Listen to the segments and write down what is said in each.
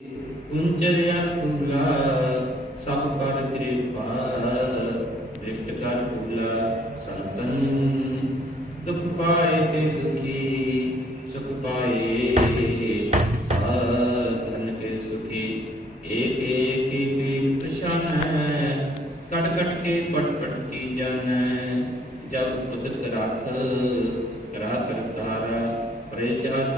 कुंचर्यास्तुला सपरद्रीपा दृष्टकारकुला संतन दुख पाए दुखी सुख पाए धन के सुखी एक एक भी प्रशन कटकट के पटपट की जन जब उदक रात करा करतारा प्रजा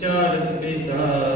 ਚਾਰਤ ਪੇਤਾ